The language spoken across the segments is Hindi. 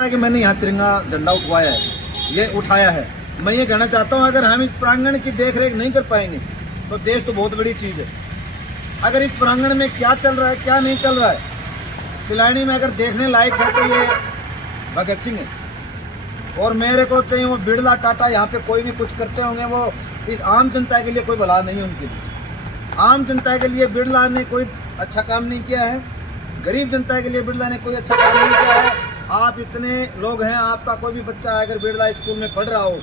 कि मैंने यहाँ तिरंगा झंडा उठवाया है, ये उठाया है। मैं ये कहना चाहता हूँ, अगर हम इस प्रांगण की देख रेख नहीं कर पाएंगे तो देश तो बहुत बड़ी चीज़ है। अगर इस प्रांगण में क्या चल रहा है क्या नहीं चल रहा है, पिलानी में अगर देखने लायक है तो ये भगत सिंह है। और मेरे को चाहिए वो बिरला टाटा यहाँ पे कोई भी कुछ करते होंगे, वो इस आम जनता के लिए कोई भला नहीं है उनके लिए। आम जनता के लिए बिरला ने कोई अच्छा काम नहीं किया है, गरीब जनता के लिए बिरला ने कोई अच्छा काम नहीं किया है। आप इतने लोग हैं, आपका कोई भी बच्चा अगर बिरला स्कूल में पढ़ रहा हो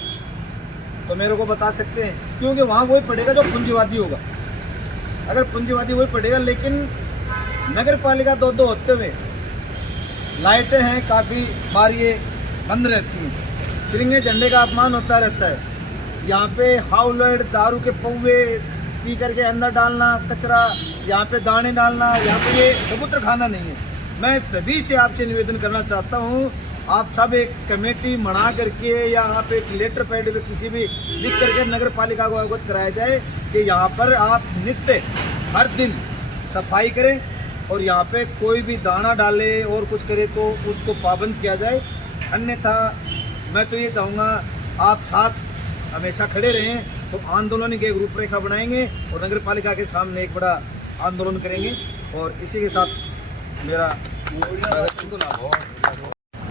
तो मेरे को बता सकते हैं, क्योंकि वहाँ वही पढ़ेगा जो पूंजीवादी होगा। अगर पूंजीवादी वही पढ़ेगा, लेकिन नगर पालिका दो होते हुए लाइटें हैं काफ़ी बार ये बंद रहती हैं, तिरंगे झंडे का अपमान होता रहता है। यहाँ पे हाउलेट, दारू के पौवे पी करके अंदर डालना, कचरा यहाँ पे दाने डालना, यहाँ पे ये कबूतर खाना नहीं है। मैं सभी से आपसे निवेदन करना चाहता हूँ, आप सब एक कमेटी बना करके या आप एक लेटर पैड पे किसी भी लिख करके नगर पालिका को अवगत कराया जाए कि यहाँ पर आप नित्य हर दिन सफाई करें और यहाँ पे कोई भी दाना डाले और कुछ करे तो उसको पाबंद किया जाए। अन्यथा मैं तो ये चाहूँगा आप साथ हमेशा खड़े रहें, तो आंदोलन की एक रूपरेखा बनाएंगे और नगर पालिका के सामने एक बड़ा आंदोलन करेंगे। और इसी के साथ मेरा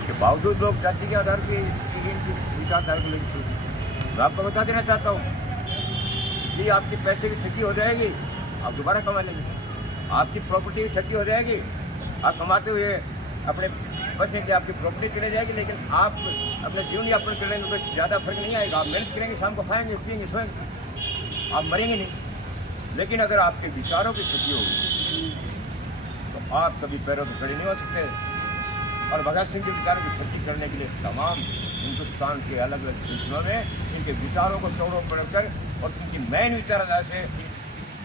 के बावजूद लोग जाति के आधार पे विचारधारा को लेकर मैं आपको बता देना चाहता हूँ कि आपकी पैसे की ठगी हो जाएगी, आप दोबारा कमा लेंगे। आपकी प्रॉपर्टी की ठगी हो जाएगी, आप कमाते हुए अपने बचने की आपकी प्रॉपर्टी चले जाएगी, लेकिन आप अपने जीवन यापन करने में कुछ ज़्यादा फर्क नहीं आएगा। आप मेहनत करेंगे, शाम को खाएंगे, पिएंगे, सोएंगे, आप मरेंगे नहीं। लेकिन अगर आपके विचारों की ठगी होगी तो आप कभी पैरों पर खड़े नहीं हो सकते। और भगत सिंह के विचारों की ठगी करने के लिए तमाम हिंदुस्तान के अलग अलग क्षेत्रों में इनके विचारों को तोड़ो पड़कर और इनकी मैन विचारधारा से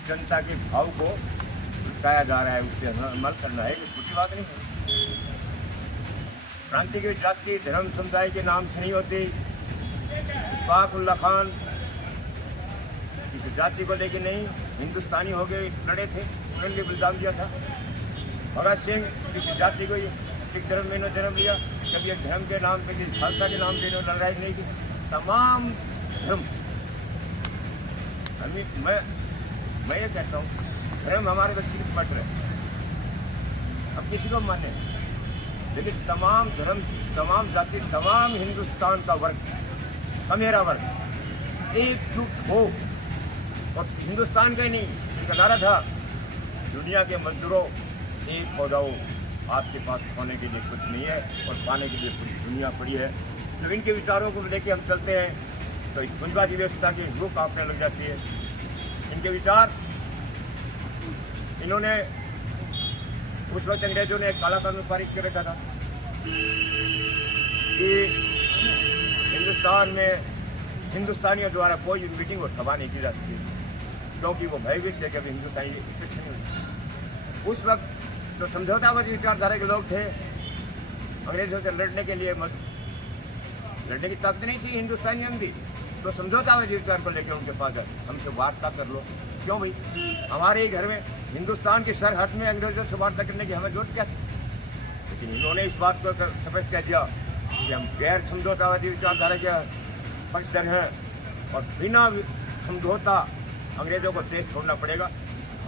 जनता के भाव को भटकाया जा रहा है, उससे अमल करना है, कोई छोटी बात नहीं है। क्रांति की जाति धर्म समुदाय के नाम से नहीं होती। इस्फाकुल्ला खान किसी जाति को लेके नहीं, हिंदुस्तानी हो गए लड़े थे, उन्होंने बलिदान दिया था। भगत सिंह किसी जाति को सिख धर्म में जन्म लिया, कभी एक धर्म के नाम पे किसी खालसा के नाम पे लड़ाई नहीं की। तमाम धर्म मैं ये कहता हूँ, धर्म हमारे व्यक्तिगत पट रहे, अब किसी को माने, लेकिन तमाम धर्म, तमाम जाति, तमाम हिंदुस्तान का वर्ग, मेरा वर्ग एकजुट हो। और हिंदुस्तान का ही नहीं, इनका नारा था, दुनिया के मजदूरों एक हो जाओ, आपके पास खोने के लिए कुछ नहीं है और पाने के लिए पूरी दुनिया पड़ी है। जब इनके विचारों को लेकर हम चलते हैं तो इस बुनियादी व्यवस्था की रूह कांपने लग जाती है। इनके विचार, इन्होंने उस वक्त अंग्रेजों ने एक काला कानून पारित कर रखा था कि हिंदुस्तान में हिंदुस्तानियों द्वारा कोई मीटिंग और सभा नहीं की जा सकती, क्योंकि वो भयभीत थे कि अभी हिंदुस्तानी कुछ नहीं हुई। उस वक्त जो समझौतावादी विचारधारा के लोग थे, अंग्रेजों से लड़ने के लिए लड़ने की ताकत नहीं थी हिंदुस्तानियों में भी, तो समझौतावादी विचार को लेकर उनके पास है, हमसे वार्ता कर लो। क्यों भाई, हमारे ही घर में हिंदुस्तान की सरहद में अंग्रेजों से वार्ता करने की हमें जरूरत क्या थी? लेकिन इन्होंने इस बात को स्पष्ट कह दिया कि हम गैर समझौतावादी विचारधारा के पक्षधर हैं और बिना समझौता अंग्रेजों को देश छोड़ना पड़ेगा।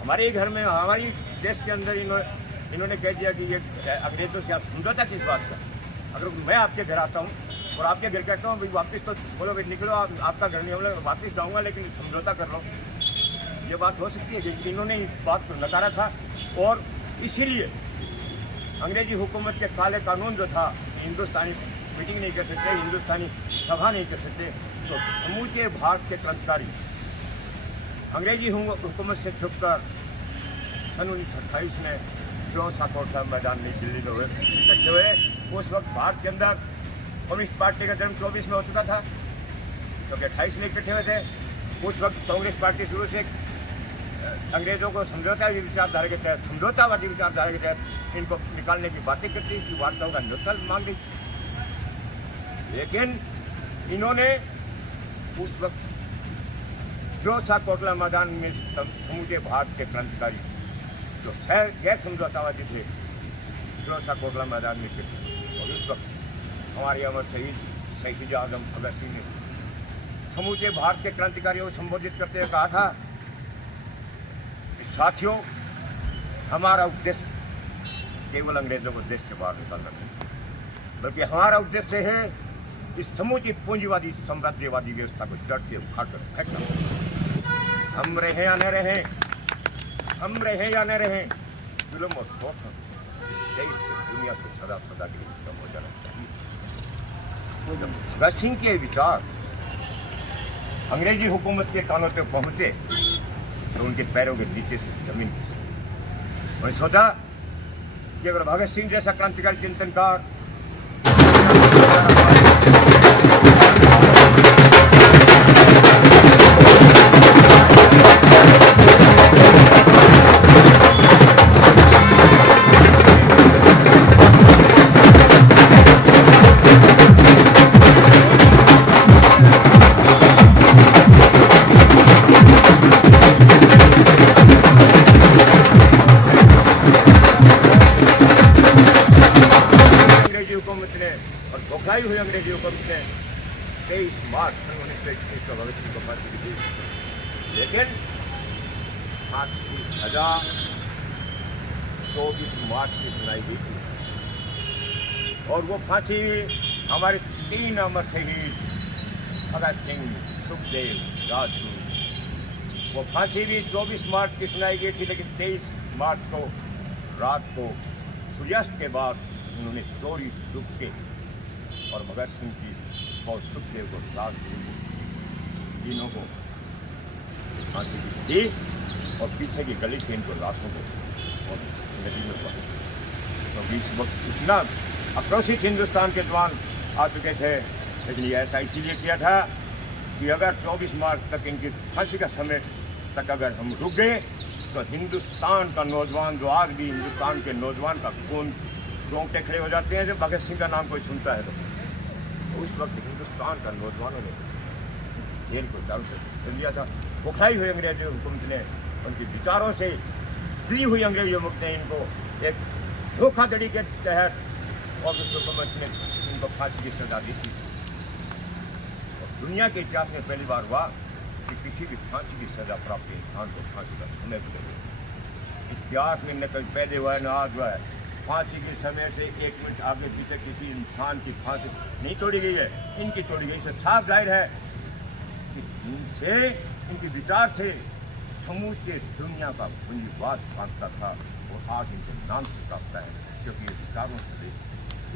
हमारे ही घर में, हमारी देश के अंदर इन्होंने कह दिया कि ये अंग्रेजों से आप समझौता किस बात का? अगर मैं आपके घर आता हूँ और आपके घर कहता हूँ भाई वापस तो बोलो भाई निकलो, आपका घर नहीं होगा, वापस जाऊँगा, लेकिन समझौता कर लो, ये बात हो सकती है? लेकिन इन्होंने इस बात को नकारा था। और इसीलिए अंग्रेजी हुकूमत के काले कानून जो था, हिंदुस्तानी मीटिंग नहीं कर सकते, हिंदुस्तानी सभा नहीं कर सकते, तो समूचे भारत के क्रांतिकारी अंग्रेजी हुकूमत से छुपकर सन 1928 में जो साकोटा मैदान में दिल्ली में इकट्ठे हुए। उस वक्त भारत के अंदर कम्युनिस्ट पार्टी का जन्म 24 में हो चुका था, क्योंकि 28 में इकट्ठे हुए थे। उस वक्त कांग्रेस पार्टी शुरू से अंग्रेजों को समझौतावादी विचारधारा के तहत इनको निकालने की बातें करती थी, वार्ताओं का नेतृत्व मांग रही थी। लेकिन इन्होंने उस वक्त जोसा कोटला मैदान में समूचे भारत के क्रांतिकारी जो गैर समझौतावादी थे, जोसा कोटला मैदान में थे, और उस वक्त हमारे अमर शहीद शहीद आजम भगत सिंह ने समूचे भारत के क्रांतिकारियों को संबोधित करते हुए कहा था कि साथियों, हमारा उद्देश्य केवल अंग्रेजों को देश से बाहर निकालना नहीं, बल्कि हमारा उद्देश्य है इस समूची पूंजीवादी साम्राज्यवादी व्यवस्था को जड़ से उखाड़ कर फेंकना। हम रहे या न रहे, हम रहे या न रहे, जुल्म और शोषण देश से दुनिया से सदा सदा के लिए खत्म हो जाना चाहिए। भगत सिंह के विचार अंग्रेजी हुकूमत के कानों तक पहुंचे तो उनके पैरों के नीचे से जमीन खिसकी। उन्होंने सोचा कि अगर भगत सिंह जैसा क्रांतिकारी चिंतनकार धोखाई हुई अंग्रेजी हुकूमत ने 23 मार्च 1921 को भगत सिंह को फांसी दी, लेकिन फांसी की सजा 24 मार्च की सुनाई दी थी। और वो फांसी हमारे 3 अमर शहीद भगत सिंह, सुखदेव, राजगुरु, वो फांसी भी 24 मार्च की सुनाई गई थी, लेकिन 23 मार्च को रात को सूर्यास्त के बाद उन्होंने चोरी डूब के और भगत सिंह की और सुखदेव को, राजगुरु को, तीनों को फांसी दी और पीछे की गली से इनको लाशों को और नदी में पड़ा। तो इस वक्त इतना आक्रोशित हिंदुस्तान के जवान आ चुके थे, लेकिन ये ऐसा इसीलिए किया था कि अगर 24 मार्च तक इनकी फांसी का समय तक अगर हम रुक गए तो हिंदुस्तान का नौजवान, जो आज भी हिंदुस्तान के नौजवान का खून रोंगटे खड़े हो जाते हैं जब भगत सिंह का नाम कोई सुनता है। तो उस वक्त हिंदुस्तान का नौजवानों ने जेल को चारों से कर लिया था। बुखाई हुई अंग्रेजी हुकूमत ने उनके विचारों से दी हुई अंग्रेजी हुकूमत ने इनको एक धोखाधड़ी के तहत और उस हुकूमत ने इनको फांसी की सजा दी थी। और दुनिया के इतिहास में पहली बार हुआ कि किसी भी फांसी की सजा प्राप्त इंसान को फांसी का समय मिलेगा। इतिहास में न कभी पहले हुआ है न आज हुआ है। फांसी के समय से 1 मिनट आगे पीछे किसी इंसान की फांसी नहीं तोड़ी गई है, इनकी तोड़ी गई। इससे साफ जाहिर है कि इनसे, इनके विचार से समूचे दुनिया का पूंजीवाद भागता था और आज इनके नाम से कांपता है, क्योंकि ये विचारों से।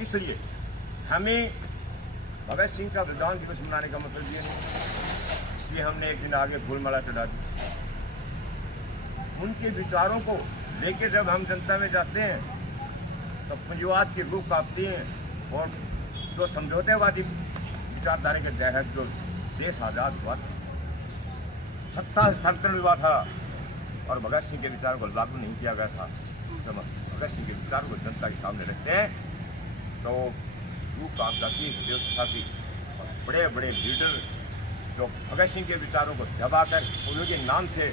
इसलिए हमें भगत सिंह का बलिदान दिवस मनाने का मतलब ये नहीं कि हमने एक दिन आगे फूलमाला चढ़ा दी। उनके विचारों को लेकर जब हम जनता में जाते हैं तो पूंजीवाद की रूह कांपती हैं। और जो समझौतेवादी विचारधारा के तहत जो देश आज़ाद हुआ था, सत्ता हस्तांतरण हुआ था और भगत सिंह के विचारों को लागू नहीं किया गया था, तो भगत सिंह के विचारों को जनता के सामने रखते हैं तो रूह कांप जाती है इस व्यवस्था की। और बड़े बड़े लीडर जो भगत सिंह के विचारों को दबाकर उनके नाम से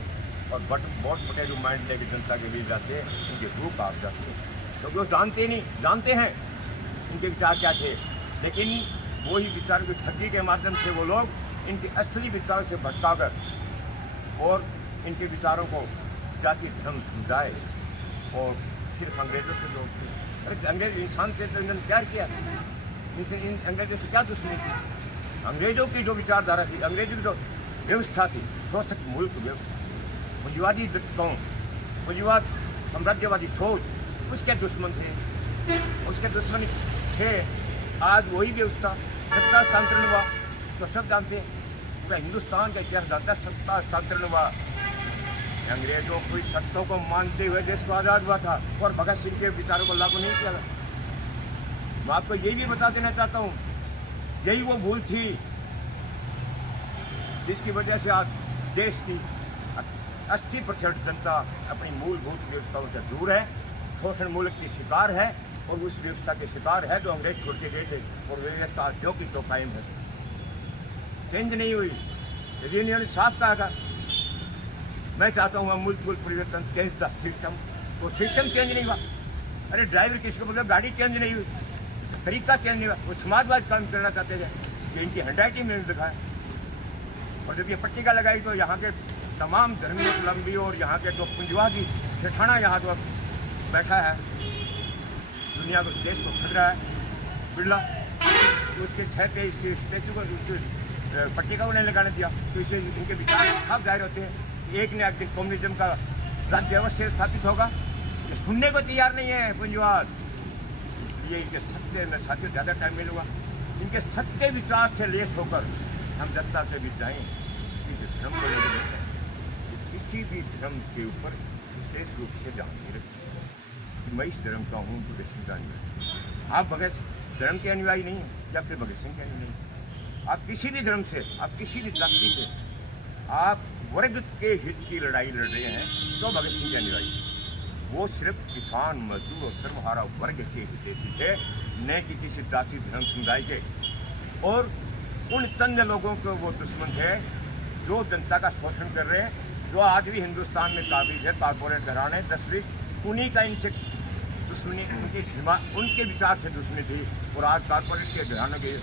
और बहुत बड़े जो माइंड लेके जनता के बीच जाते हैं, उनकी रूह कांप जाती है, क्योंकि वो जानते हैं उनके विचार क्या थे। लेकिन वही विचारों की ठगी के माध्यम से वो लोग इनके असली विचारों से भटकाकर और इनके विचारों को जाति धर्म समुदाय और सिर्फ अंग्रेजों से जोड़ते हैं। अरे अंग्रेज इंसान से तो इन्होंने प्यार किया, इन अंग्रेजों से क्या दुश्मनी थी? अंग्रेजों की जो विचारधारा थी, अंग्रेजों की जो व्यवस्था थी, शोषक मुल्क व्यवस्था, पूंजीवादी दृष्टिकोण, पूंजीवाद साम्राज्यवादी सोच, उसके दुश्मन थे, उसके दुश्मन थे। आज वही व्यवस्था सत्ता हस्तांतरण हुआ, तो सब जानते हैं, पूरा हिंदुस्तान का इतिहास जानता है। सत्ता हस्तांतरण हुआ, अंग्रेजों की सत्ता को मानते हुए देश को आज़ाद हुआ था और भगत सिंह के विचारों को लागू नहीं किया। मैं आपको यही भी बता देना चाहता हूँ, यही वो भूल थी जिसकी वजह से आज देश की 80% जनता अपनी मूलभूत व्यवस्थाओं से दूर है, शोषण मूल्य की शिकार है और उस व्यवस्था के शिकार है जो अंग्रेज छोड़ के गए थे। और व्यवस्था जो की तो कायम है, चेंज नहीं हुई। यदि इन्होंने साफ कहा था मैं चाहता हूँ मूलभूत परिवर्तन, चेंज द सिस्टम, तो सिस्टम चेंज नहीं हुआ। अरे ड्राइवर किसको बोले, गाड़ी चेंज नहीं हुई, तरीका चेंज नहीं हुआ। वो समाजवाद काम करना चाहते थे, ये इनकी हैंडराइटिंग में दिखाया। और जब ये पट्टिका लगाई तो यहाँ के तमाम धर्मावलंबी और यहाँ के जो पूंजीवादी सेठाना यहाँ तो बैठा है, दुनिया को देश को खतरा है। बिरला उसके छह पे इसकी स्टैचू को उसकी पट्टिका को नहीं लगाने दिया, तो इससे इनके विचार साफ जाहिर होते हैं। एक ने एक दिन कम्युनिज्म का राज्य व्यवस्था स्थापित होगा, ये सुनने को तैयार नहीं है पूंजीवाद। ये इनके सत्य में साथियों ज़्यादा टाइम मिलूंगा, इनके सत्य विचार से लेस होकर हम जनता से भी चाहें कि धर्म को लेकर बैठे, किसी भी धर्म के ऊपर विशेष रूप से ध्यान नहीं रखें। मैं इस धर्म का हूँ, भगत सिंह का अनुयायी। आप भगत धर्म के अनुयायी नहीं हैं या फिर भगत सिंह के अनुयायी नहीं। आप किसी भी धर्म से, आप किसी भी जाति से, आप वर्ग के हित की लड़ाई लड़ रहे हैं तो भगत सिंह के अनुयायी। वो सिर्फ किसान, मजदूर और सर्वहारा वर्ग के हितैषी थे, न कि किसी जाति धर्म समुदाय के। और उन चंद लोगों को वो दुश्मन थे जो जनता का शोषण कर रहे हैं, जो आज भी हिंदुस्तान में काबिज है। कॉर्पोरेट घराने 10वीं उन्हीं का इनसे दुश्मनी, उनके विचार से दुश्मनी थी। और आज कॉर्पोरेट के घरानों के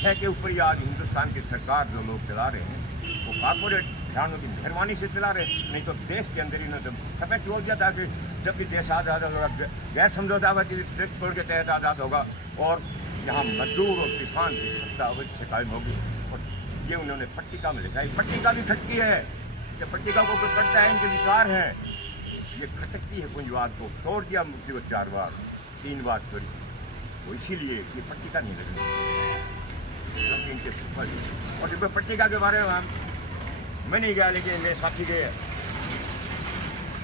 छह के ऊपर ही आज हिंदुस्तान की सरकार जो लोग चला रहे हैं वो कॉर्पोरेट घरानों की मेहरबानी से चला रहे। नहीं तो देश के अंदर ही न तो सफेद छोड़ दिया था कि जब भी देश आज़ाद होगा, गैर समझौता हुआ कि देश छोड़ के तहत आज़ाद होगा और यहाँ मजदूर और किसान की सत्ता अवैध से कायम होगी। और ये उन्होंने पट्टिका में लिखा है। पट्टिका भी खटकी है, जब पट्टिका को कोई पढ़ता है, इनके विचार हैं, ये खटकती है पूंजीवाद को। तोड़ दिया मुक्ति को 4 बार 3 बार सॉरी। वो इसीलिए ये पट्टिका नहीं लगनी क्योंकि इनके सफल। और जब पट्टिका के बारे में मैं नहीं गया, लेकिन मेरे साथी गए,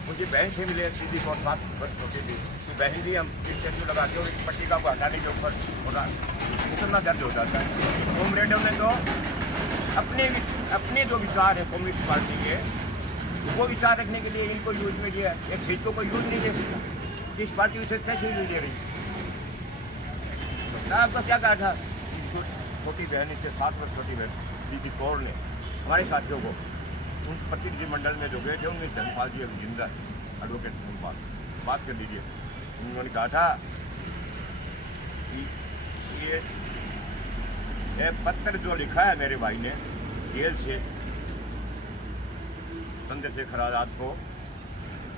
मुझे बहन से मिले, सीधी और 7 वर्ष होती थी। तो बहन भी हम स्टैचू लगा के और इस पट्टिका को हटाने के ऊपर कितना दर्द हो जाता है। कॉमरेडों ने तो अपने जो विचार है कम्युनिस्ट पार्टी के, वो विचार रखने के लिए इनको यूज में लिया। एक सीट को कोई यूज नहीं दे सकता, इस पार्टी से कैसे यूज ले रही। तो आपको क्या कहा था, छोटी बहन इससे 7 वर्ष छोटी बहन दीदी कौर ने हमारे साथियों को उन प्रतिनिधिमंडल में जो गए थे उनमें धर्मपाल जी अभी जिंदा है, एडवोकेट धर्मपाल, बात कर लीजिए। उन्होंने कहा था कि ये पत्र जो लिखा है मेरे भाई ने जेल से चंद्रशेखर आजाद को,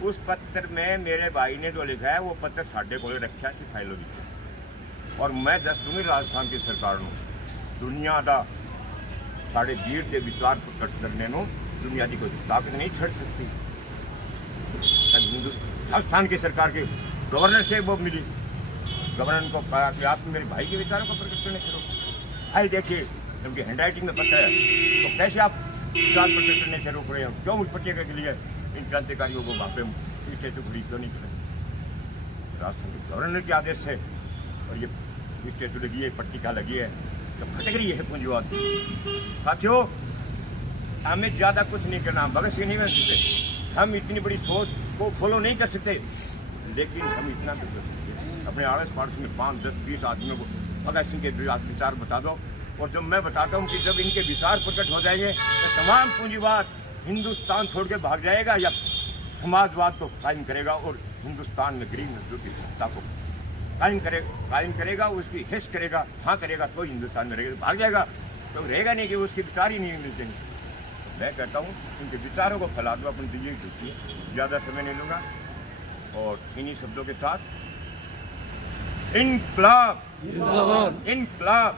उस पत्र में मेरे भाई ने जो लिखा है वो पत्र साढ़े को रखा सी फाइलों में। और मैं दस दूंगी राजस्थान की सरकार ਨੂੰ दुनिया का साढ़े वीर के विचार प्रकट करने ਨੂੰ दुनिया की कोई ताकत नहीं छड़ सकती। राजस्थान की सरकार के गवर्नर से वो मिली, गवर्नर को कहा कि आप मेरे भाई के विचारों को प्रकट करने से रोक। भाई देखिए, जबकि हैंडराइटिंग में पता है तो कैसे आप विचार प्रकट करने से रोक रहे हैं? क्यों उस पट्टिका के लिए इन क्रांतिकारियों को वहाँ पे स्टैचू खड़ी क्यों नहीं करें? राजस्थान के गवर्नर के आदेश से और ये स्टैचू लगी है, पट्टिका लगी है, तो खटक रही है पूंजीवाद। साथियों, हमें ज़्यादा कुछ नहीं करना, भगत सिंह नहीं बन सकते, हम इतनी बड़ी सोच को फॉलो नहीं कर सकते, लेकिन हम इतना तो कर सकते। अपने आड़ोस पड़ोस में 5, 10, 20 आदमियों को भगत सिंह के विचार बता दो। और जब मैं बताता हूँ कि जब इनके विचार प्रकट हो जाएंगे तो तमाम पूंजीवाद हिंदुस्तान छोड़ के भाग जाएगा या समाजवाद को कायम करेगा और हिंदुस्तान में गरीब मजदूर की सत्ता को कायम करेगा, उसकी हिस्स करेगा, हाँ करेगा तो हिंदुस्तान में रहेगा। भाग जाएगा तो रहेगा नहीं कि उसके विचार ही नहीं मिलते। तो मैं कहता हूँ उनके विचारों को फैला दो, अपनी दीजिए ढूंढिए, ज़्यादा समय नहीं लूँगा। और इन्हीं शब्दों के साथ इनकलाब, इनकलाब,